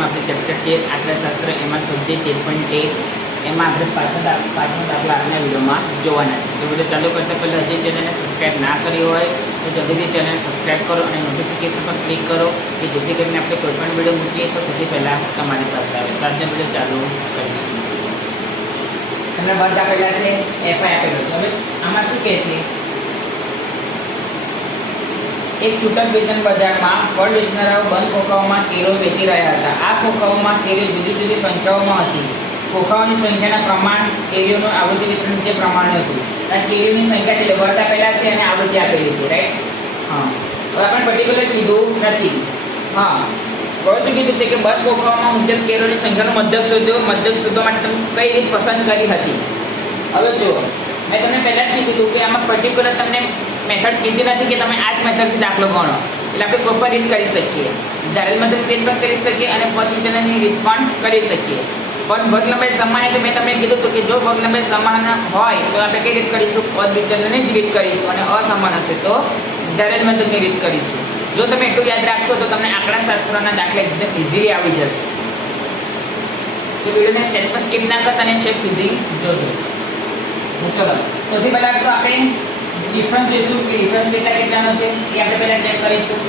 ચેપ્ટરમાં આપણે ચેપ્ટર 13 આંકડાશાસ્ત્ર એમાં સ્વાધ્યાય 13.1 એમાં આપણે પાછળ દાખલા આગળના વિડીયોમાં જોવાના છે. તો વિડીયો ચાલુ કરતા પહેલાં હજી ચેનલને સબસ્ક્રાઈબ ના કરી હોય તો જલ્દીથી ચેનલને સબસ્ક્રાઈબ કરો અને નોટિફિકેશન પર ક્લિક કરો કે જેથી કરીને આપણે કોઈ પણ વિડીયો મૂકીએ તો સૌથી પહેલાં તમારી પાસે આવે. તો આજનો વિડીયો ચાલુ કરીશું. તમને વર્ગ આપેલા છે, એફઆઈ આપેલો છે. હવે આમાં શું કહે છે? એક છૂટક વેચાણ બજારમાં ફળ વેચનારાઓ બંધ ખોખાઓમાં કેરીઓ વેચી રહ્યા હતા. આ ખોખાઓમાં કેરીઓ જુદી જુદી સંખ્યાઓમાં હતી. ખોખાઓની સંખ્યાના પ્રમાણ કેરીઓનું આવૃત્તિ વિતરણ જે પ્રમાણે હતું. આ કેરીઓની સંખ્યા એટલે વર્ગ આપેલા છે અને આવૃત્તિ આપેલી છે, રાઈટ? હા, હવે આપણે પર્ટિક્યુલર કીધું નથી. હા, હવે શું કીધું છે કે બંધ ખોખાઓમાં મુજબ કેરીઓની સંખ્યાનો મધ્યક શોધ્યો. મધ્યક શોધવા માટે તમે કઈ રીત પસંદ કરી હતી? હવે જુઓ, મેં તમને પહેલા જ કીધું હતું કે આમાં પર્ટિક્યુલર તમને મેથડ કીધી નથી કે તમે આ જ મેથડથી દાખલો ગણો. એટલે આપણે કોઈ પણ રીત કરી શકીએ. ધારેલ મધ્યક રીત પણ કરી શકીએ અને પદ વિચલનની રીત પણ કરી શકીએ. પણ વર્ગ લંબાઈ સમાન એટલે મેં તમને કીધું હતું કે જો વર્ગ લંબાઈ સમાન હોય તો આપણે કઈ રીત કરીશું? પદ વિચલનની જ રીત કરીશું. અને અસમાન હશે તો ધારેલ મધ્યકની રીત કરીશું. જો તમે એટલું યાદ રાખશો તો તમને આંકડાશાસ્ત્રના દાખલા એકદમ ઇઝીલી આવી જશે. તો વિડીયોને સેટમાં સ્કીપ ના કરતા અને છેક સુધી જોજો. ચલો, સૌથી પહેલા તો આપણે ડિફરન્સ જોઈશું કે ડિફરન્સ કેટલાનો છે એ આપણે પહેલા ચેક કરીશું.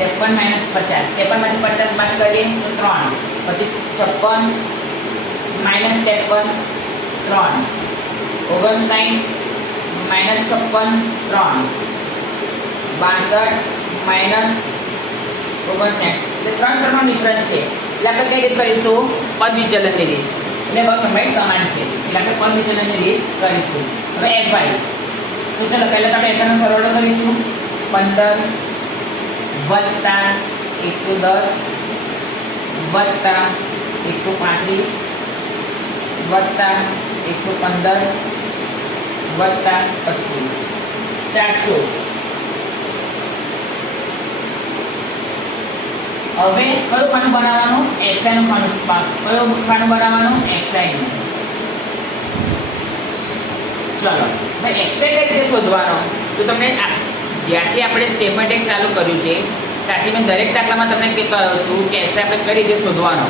-53 -50. 53 માંથી 50 બાદ કરીએ તો 3. પછી 56 -53 3. 59 -56 3. 62 -59. એટલે 3 નો ડિફરન્સ છે. એટલે આપણે કઈ રીત કરીશું? પદ વિચલનની રીત. એટલે વર્ગ લંબાઈ સમાન છે એટલે આપણે પદ વિચલનની રીત કરીશું. હવે એફઆઈ તો ચલો પહેલા આપણે એફઆઈ નો સરવાળો કરીશું. 15 વત્તા 110 વત્તા 135 વત્તા 115 વત્તા 25 400. હવે કયું ખાનું બનાવવાનું? એક્સઆઈ નું ખાનું. કયું ખાનું બનાવવાનું? એક્સઆઈ નું. ચલો, હવે એક્સઆઈ કઈ રીતે શોધવાનો? તો તમને જ્યારથી આપણે સ્ટેપ ચાલુ કર્યું છે ત્યારથી મેં દરેક દાખલામાં તમને કહેતો આવ્યો છું કે એક્સઆઈ આપણે કઈ રીતે શોધવાનો.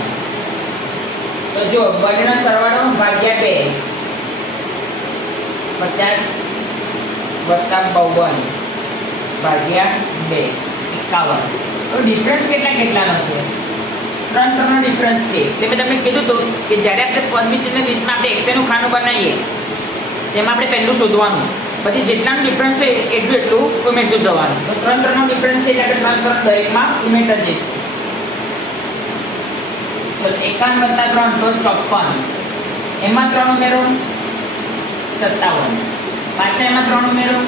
તો જો વર્ગનો સરવાળો ભાગ્યા 2 50 વત્તા 52 ભાગ્યા 2 51. તો ડિફરન્સ કેટલાનો છે? 3 નો ડિફરન્સ છે. એટલે મેં તમને કીધું હતું કે જ્યારે આપણે પદ વિચલનની રીતમાં આપણે એક્સઆઈ નું ખાનું બનાવીએ તેમાં આપણે પહેલું શોધવાનું. પછી જેટલાનો ડિફરન્સ છે એટલું ઉમેરતું જવાનું. તો 3 નો ડિફરન્સ છે એટલે આપણે 3 દરેકમાં ઉમેરતા જઈશું. તો 51 વત્તા 3 તો 54. એમાં 3 ઉમેરો 57. પાછા એમાં 3 ઉમેરો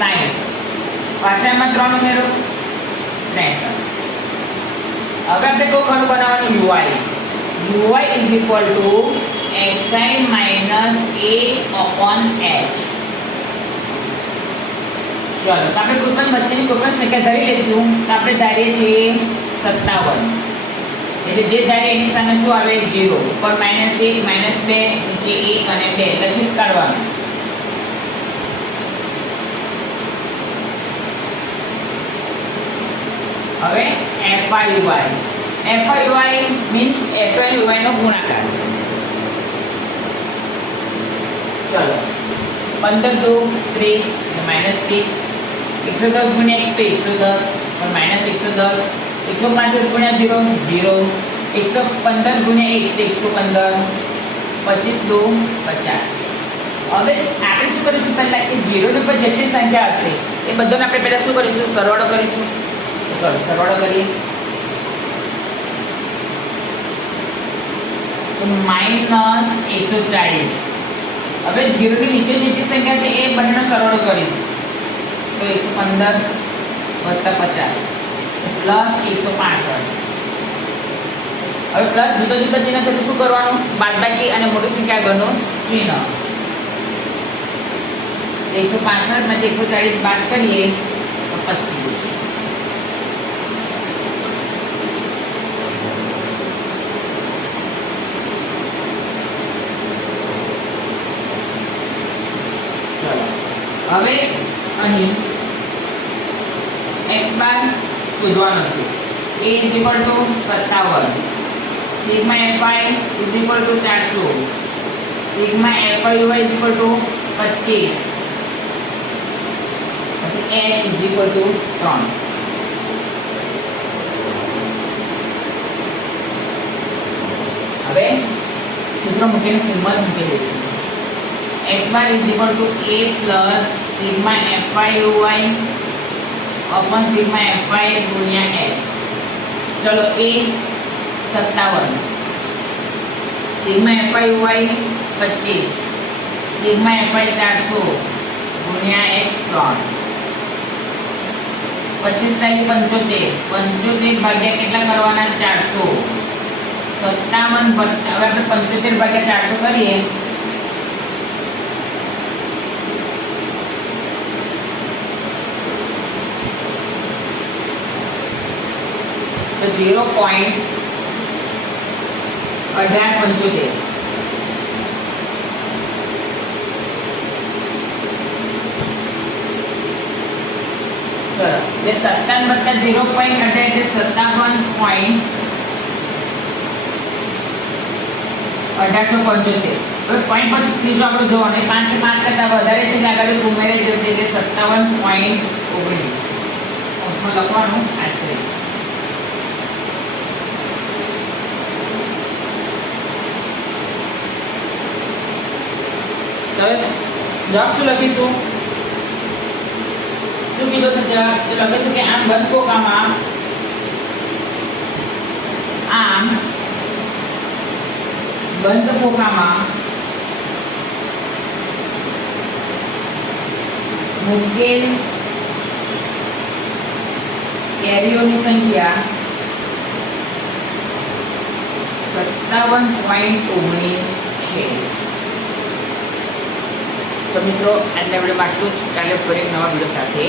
60. પાછા એમાં 3 ઉમેરો 63. હવે આપણે કયું ખાનું બનાવવાનું? UI. UI is equal to xi minus a upon h. ચલો, તો આપણે કોઈ પણ વચ્ચેની કોઈ પણ સંખ્યા ધરી લઈશું. તો આપણે ધારીએ છીએ 57. એટલે જે ધારીએ એની સામે શું આવે? 0. ઉપર -1 -2 નીચે 1 અને 2 લખી જ કાઢવાનું. હવે FIUI means FIUI નો ગુણાકાર. ચલો, 15 દુ 30 -30. 110 ગુણ્યા 1 તો 110 પણ -110. 135 ગુણ્યા 0 0. 115 ગુણ્યા 1 તો 115. 25 દુ 50. હવે આપણે શું કરીશું? પહેલા કે 0 ની ઉપર જેટલી સંખ્યા હશે એ બધાને આપણે પહેલા શું કરીશું? સરવાળો કરીશું. ચલો, સરવાળો કરીએ તો -140. હવે 0 ની નીચે જેટલી સંખ્યા છે એ બંનેનો સરવાળો કરીશું. તો 115 વત્તા 50 પ્લસ 165. હવે પ્લસ જુદા જુદા ચિહ્ન છે તો શું કરવાનું? બાદબાકી અને મોટી સંખ્યા આગળનું ચિહ્ન. 165 માંથી 140 બાદ કરીએ તો 25. ચલો, હવે અહીં x બાર શોધવાનો છે. a = 57, sigma fi = 400, sigma fyy = 25, પછી h = 3. હવે સૂત્ર મૂકીને કિંમત મૂકી દઈશું. x bar = a plus sigma fyy upon sigma fy ગુણ્યા h. ચલો a 57, sigma fyy 25, sigma fy 400 ગુણ્યા h 3. 25 તારી 75, 75 ભાગ્યા કેટલા કરવાના? 400. 57 હવે આપણે 75 ભાગ્યા 400 કરીએ તો 0.1875. ચલો એટલે 57 + 0.18 એટલે 57.1875. હવે પોઈન્ટ પછી ત્રીજો આપણે જોવાનો 5 થી 5 કરતા વધારે છે એટલે આગળ ઉમેરાઈ જશે એટલે 57.19 ઓછું લખવાનું આશરે. હવે જવાબ શું લખીશું? શું કીધું છે જવાબ? તો લખીશું કે આમ બંધ ખોખામાં મૂકેલ કેરીઓની સંખ્યા 57.19 છે. તો મિત્રો આજના વિડીયોમાં આટલું જ. કાલે ફરી નવા વિડીયો સાથે